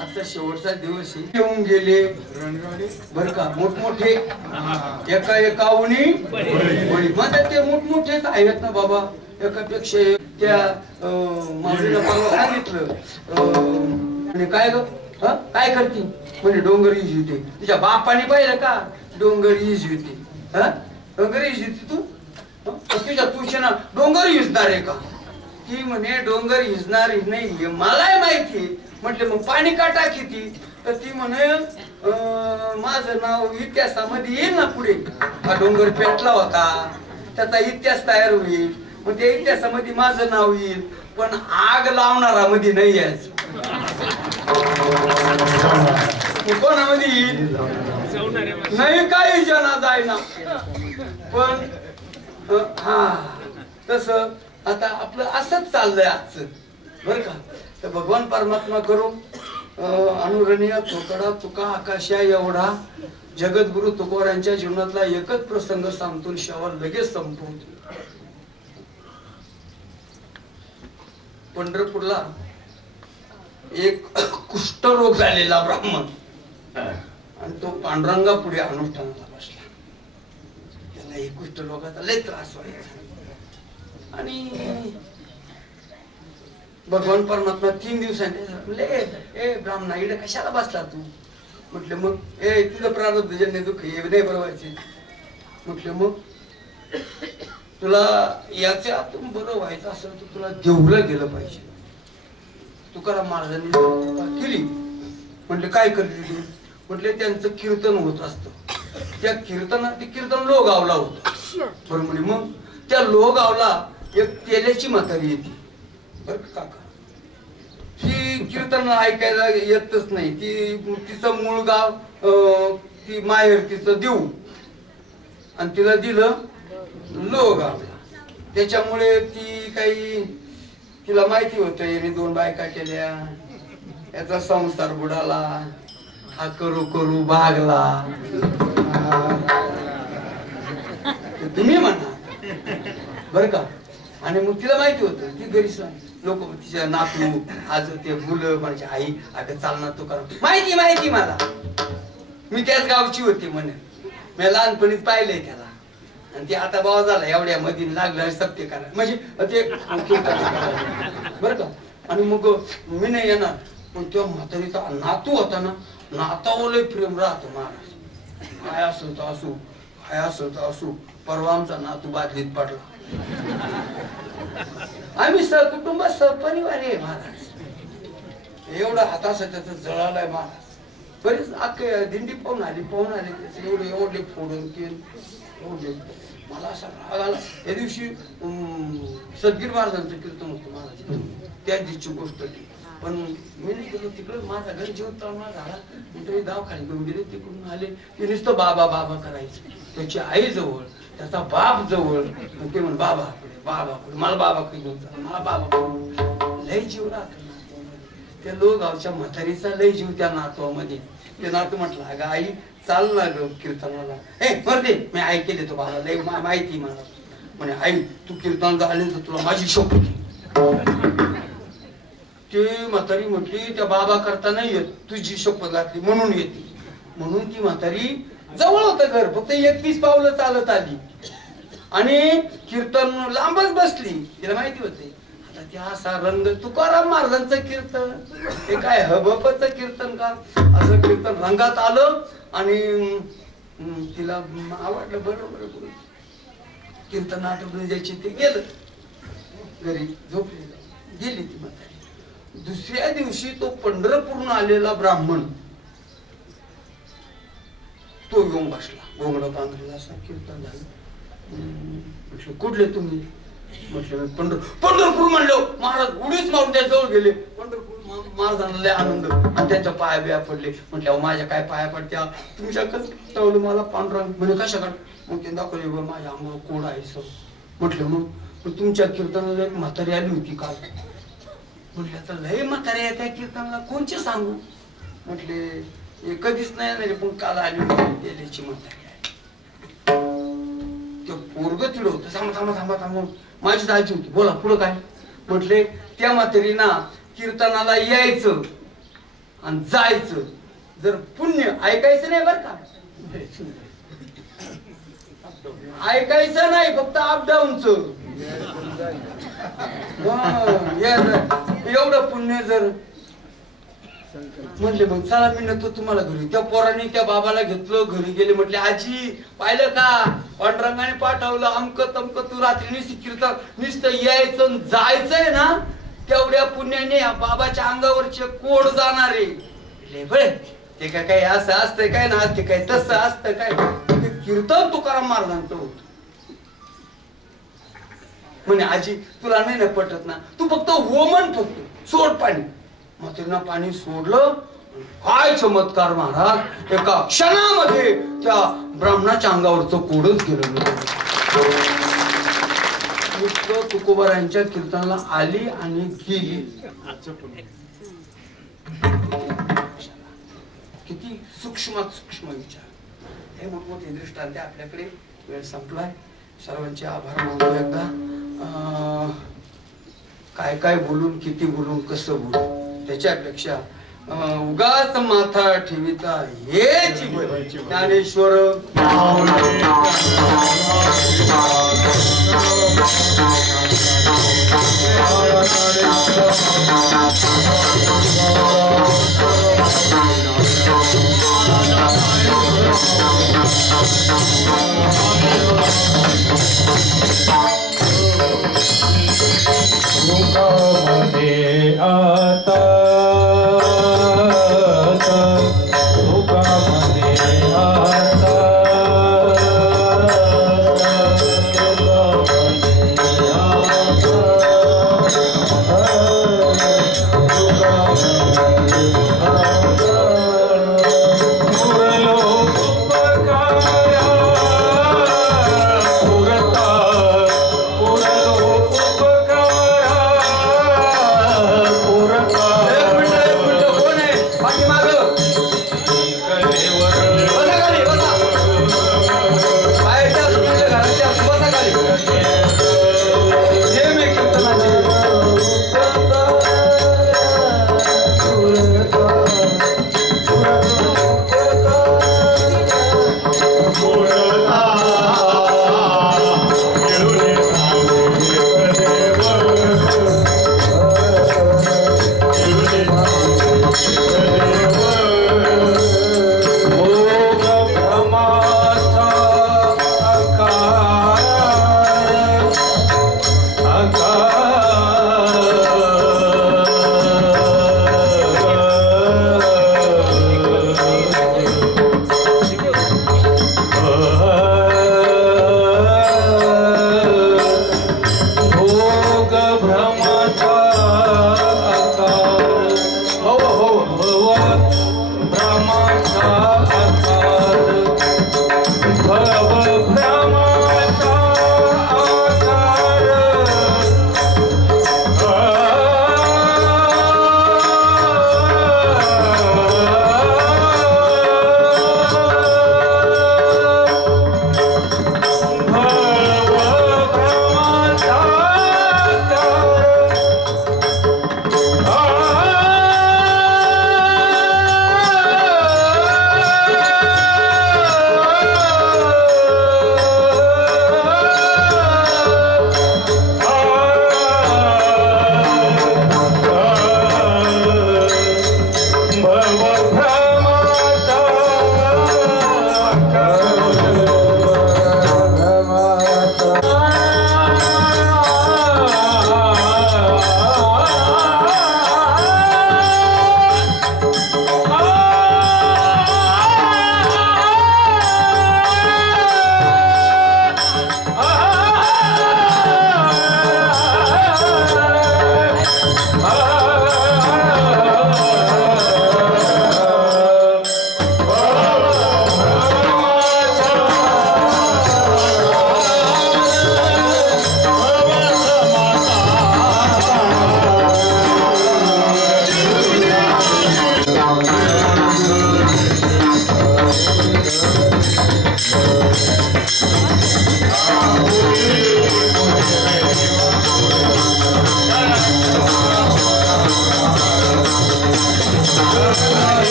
आजचा शेवटचा दिवस येऊन गेले बर का. मोठमोठे एकाउनी मग ते मोठमोठेच आहेत ना बाबा. एकापेक्षा त्या माऊलीला मला सांगितलं काय ग काय करते म्हणजे डोंगर इज होते. तुझ्या बापाने पाहिलं का डोंगर इज होते. डोंगर इज होती तू तुझ्या तुझ्या डोंगर इजणार आहे का. ती म्हणे डोंगर हिजणार नाही मलाही माहिती. म्हटलं मग पाणी का टाकी ती. तर ती म्हणे माझं नाव इतिहासामध्ये येईल ना पुढे. हा डोंगर पेटला होता त्याचा इतिहास तयार होईल. मग त्या इतिहासामध्ये माझं नाव येईल. पण आग लावणारा मध्ये नाही यायचं. कोणामध्ये येईल नाही काही जना जायना. पण हा तस आता आपलं असंच चाललंय आजचं बर का. तर भगवान परमात्मा करू अनुरणीय थोकडा तुका आकाशा एवढा जगद्गुरु तुकोरांच्या जीवनातला एकच प्रसंग सांगतो शेवट लगेच संपवतो. पंढरपूरला एक कुष्ठरोग झालेला ब्राह्मण आणि तो पांडुरंगा पुढे अनुष्ठानाला बसला. त्याला एक कुष्ठरोगाचा लय त्रास व्हायचा. आणि भगवान परमात्मा 3 दिवसांनी म्हणले ए ब्राह्मणा इकडे कशाला बसला तू. म्हटलं मग तुझं प्रारब्ध जन्य दुःख हे नाही बरोबरचे. म्हटलं मग तुला याच्या आतून बरं व्हायचं असेल तर तुला देवलं गेलं पाहिजे. तुकाराम महाराजांनी केली. म्हटले काय करली. म्हटले त्यांचं कीर्तन होत असतं. त्या कीर्तनात कीर्तन लोहगावला होतं. बरं म्हणे मग त्या लोहगावला एक तेल्याची म्हातारी येते बर काका. ती कीर्तन ऐकायला येतच नाही. तिचं मूळ गाव ती माहेर तिचं देऊ आणि तिला दिलं लोहगावला. त्याच्यामुळे ती काही तिला माहिती होतं याने 2 बायका केल्या याचा संसार बुडाला हा करू करू भागला. तुम्ही म्हणा बर का. आणि मग तिला माहिती होतं ती घरी लोक तिच्या नातू आज ते मुलं म्हणजे आई अगं चालणार तू करा माहिती मला. मी त्याच गावची होती म्हणे. मी लहानपणीच पाहिलंय त्याला. आणि ते आता बाबा झाला एवढ्या मध्ये लागलं सत्य करा म्हणजे ते बर का. आणि मग मी नाही येणार. पण त्या म्हातारीचा नातू होता ना नातावलंय प्रेम राहतं महाराज. काय असं तर असू काय असं तर असू. परवा आमचा नातू बादलीत पडला. आम्ही सहकुटुंब सहपरिवार आहे महाराज. एवढा हातासा त्याचा जळालाय महाराज. बरीच अख्खे दिंडी पाहून आली त्याचे एवढे फोडून केले. मला असा राग आला. त्या दिवशी सदगीर महाराजांचं कीर्तन होतं महाराज. त्या दिवशी गोष्ट ती. पण मी नाही गेलो तिकडे. माझा घर जीव तळमा झाला. तरी दवाखान्यात घेऊन गेले. तिकडून आले की नुसतं बाबा बाबा करायचं. त्याची आई जवळ त्याचा बाप जवळ. ते म्हण बाबा मला बाबाकडे घेऊन जा मला बाबा. लय जीव राहतो. त्या लोहगावच्या म्हातारीचा लय जीव त्या नातवामध्ये. ते नातू म्हटलं अगं आई चाल ना ग कीर्तनाला. दे मी ऐकेल तो बाबा लय माहिती मला. म्हणे आई तू कीर्तनाला आले तर तुला माझी शपथ. ते म्हातारी म्हटली त्या बाबा करता नाही येत, तुझी शपथ घातली म्हणून येते. म्हणून ती म्हातारी जवळ होतं घर, फक्त 21 पावलं चालत आली आणि कीर्तन लांबच बसली. तिला माहिती होते आता त्या असा रंग तुकाराम महाराजांचं कीर्तन हे काय हबपचं कीर्तन का, असं कीर्तन रंगात आलं आणि तिला आवडलं. बरोबर कीर्तन आठवलं ज्याची ते गेलं घरी, झोपली गेली ती म्हातारी. दुसऱ्या दिवशी तो पंढरपूरहून आलेला ब्राह्मण तो येऊन बसला, गोंगडं पांघरला, असं कीर्तन झालं. म्हटलं कुठले तुम्ही? म्हटलं पंढरपूर. म्हणलो महाराज उडीच मारून त्या जवळ गेले. पंढरपूर महाराजांना लय आनंद आणि त्यांच्या पाया बिया पडले. म्हटलं माझ्या काय पाया पडत्या तुमच्या कसं मला पांढरंग म्हणे कशा काढ. मग ते दाखवले माझ्या अंगावर कोड आहे सर. म्हटलं मग तुमच्या कीर्तनाला एक म्हातारी आली होती काल. म्हटलं तर लय म्हातारी आहे त्या कीर्तनाला, कोणचे सांगू? म्हटले कधीच नाही ना पण काल आली होती त्याची म्हातारी आहे. ते पोरग तिडं होतं. थांबा थांबा थांबा थांबा माझी जायची होती, बोला पुढं काय? म्हटले त्या म्हातारीना कीर्तनाला यायचं आणि जायचं, जर पुण्य ऐकायचं नाही बरं का, ऐकायचं नाही फक्त अपडाऊनच एवढं पुण्य जर म्हणले मग चला मी नंतर तुम्हाला घरी. त्या पोराने त्या बाबाला घेतलं, घरी गेले. म्हटले आजी पाहिलं का पांडुरंगाने पाठवलं अमक तमक, तू रात्री कीर्तन नुसतं यायचं जायचंय ना, तेवढ्या पुण्याने या बाबाच्या अंगावरचे कोड जाणार आहे. ते काय काय असं असतंय काय ना, ते काय तसं असतं काय, ते कीर्तन तुकाराम महाराजांचं होत. म्हणे आजी तुला नाही ना पटत ना, तू फक्त होमन फक्त सोड पाणी. मग त्यांना पाणी सोडलं. काय चमत्कार महाराज, एका क्षणामध्ये त्या ब्राह्मणाच्या अंगावरचं कोडच गेलं. तुकोबारायांच्या कीर्तनाला आली आणि गेली. किती सूक्ष्मात सूक्ष्म विचार, हे मोठमोठे दृष्टांत आपल्याकडे. वेळ संपलाय, सर्वांचे आभार मानतो एकदा. काय काय बोलून, किती बोलून, कसं बोलून, त्याच्यापेक्षा उगाच माथा ठेविता हेच ज्ञानेश्वर मध्ये आता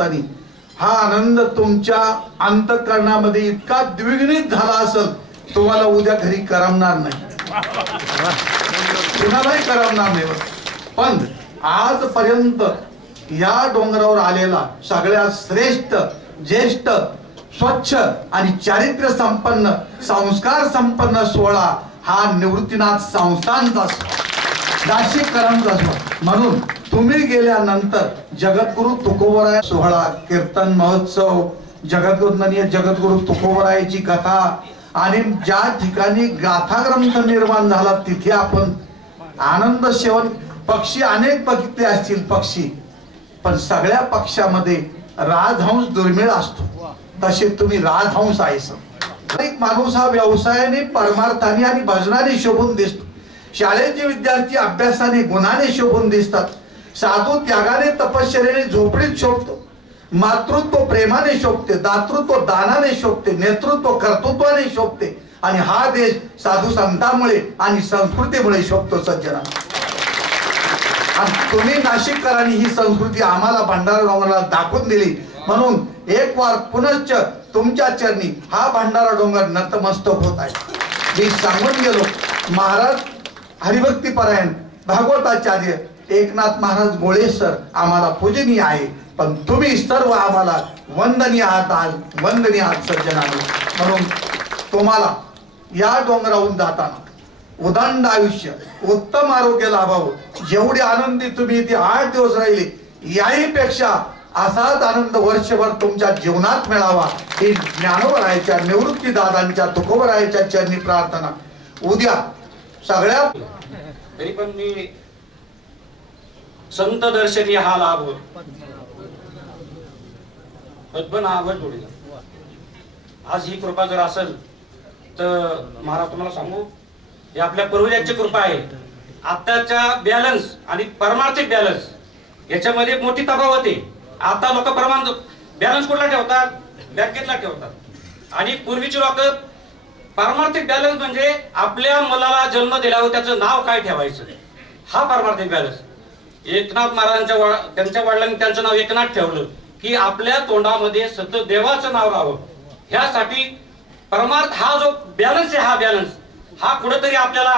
आणि हा आनंद तुमच्या अंतःकरणामध्ये इतका द्विगुणित झाला असेल, तुम्हाला उद्या घरी करमणार नाही, कुणालाही करमणार नाही. पण आजपर्यंत या डोंगरावर आलेला सगळ्यात श्रेष्ठ, ज्येष्ठ, स्वच्छ आणि चारित्र्य संपन्न, संस्कार संपन्न सोहळा हा निवृत्तीनाथ संस्थानचा नाशिककरांचा सोहळा. म्हणून तुम्ही गेल्यानंतर जगद्गुरु तुकोबराय सोहळा, कीर्तन महोत्सव, जगद्गुरु तुकोबरायची कथा आणि ज्या ठिकाणी गाथा ग्रंथ निर्माण झाला तिथे आपण आनंद सेवन. पक्षी अनेक बघितले असतील पक्षी, पण सगळ्या पक्षामध्ये राजहंस दुर्मिळ असतो, तसे तुम्ही राजहंस आहेस. एक माणूस हा व्यवसायाने, परमार्थाने आणि भजनाने शोभून दिसतो. शाळेचे विद्यार्थी अभ्यासाने, गुणाने शोभून दिसतात. साधू त्यागाने, तपश्चर्याने झोपडीत शोभतो. मातृत्व प्रेमाने शोभते, दातृत्व दानाने शोभते, नेतृत्व कर्तृत्वाने शोभते. आणि हा देश साधू संतांमुळे आणि संस्कृतीमुळे शोभतो. सज्जना, आणि तुम्ही नाशिककरांनी ही संस्कृती आम्हाला भंडारा डोंगराला दाखवून दिली. म्हणून एक वार पुनश्च तुमच्या चरणी हा भंडारा डोंगर नतमस्तक होत आहे. मी सांगून गेलो, महाराज हरिभक्तीपरायण भागवताचार्य एकनाथ महाराज गोळे सर आम्हाला पूजनीय आहे, पण तुम्ही सर्व आम्हाला वंदनीय आहात, वंदनीय आहात सज्जनांनो. म्हणून तुम्हाला या डोंगरावरून जाताना उदंड आयुष्य, उत्तम आरोग्य लाभावं. जेवढे आनंदी तुम्ही इथे 8 दिवस राहिले, याही पेक्षा असाच आनंद वर्षभर तुमच्या जीवनात मिळावा ही ज्ञानोबरायच्या, निवृत्ती दादांच्या, तुकोबरायच्या चरणी प्रार्थना. उद्या सगळ्या तरी पण मी संत दर्शनी हा लाभ पद्मनाभ जोडीला. आज ही कृपा जर असेल तर महाराज तुम्हाला सांगू, हे आपल्या पूर्वजांची कृपा आहे. आताच्या बॅलन्स आणि परमार्थिक बॅलन्स याच्यामध्ये मोठी तफावत आहे. आता लोक बॅलन्स कुठला ठेवतात? बँकेतला ठेवतात. आणि पूर्वीची लोक पारमार्थिक बॅलन्स म्हणजे आपल्या मुलाला जन्म दिल्यावर त्याचं नाव काय ठेवायचं, हा पारमार्थिक बॅलन्स. एकनाथ महाराजांच्या त्यांच्या वडिलांनी त्यांचं नाव एकनाथ ठेवलं की आपल्या तोंडामध्ये सतत देवाचं नाव राहावं. ह्यासाठी परमार्थ हा जो बॅलन्स आहे, हा बॅलन्स हा कुठेतरी आपल्याला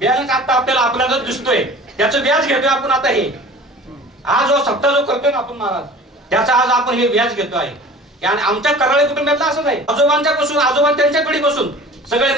बॅलन्स आता आपल्याला दिसतोय, त्याचं व्याज घेतोय आपण. आता हे आज जो सप्ताह जो करतोय ना आपण महाराज, त्याचा आज आपण हे व्याज घेतो आहे. आणि आमच्या कराळे कुटुंबातला असं नाही, आजोबांच्या पासून, आजोबां त्यांच्या पिढीपासून सगळे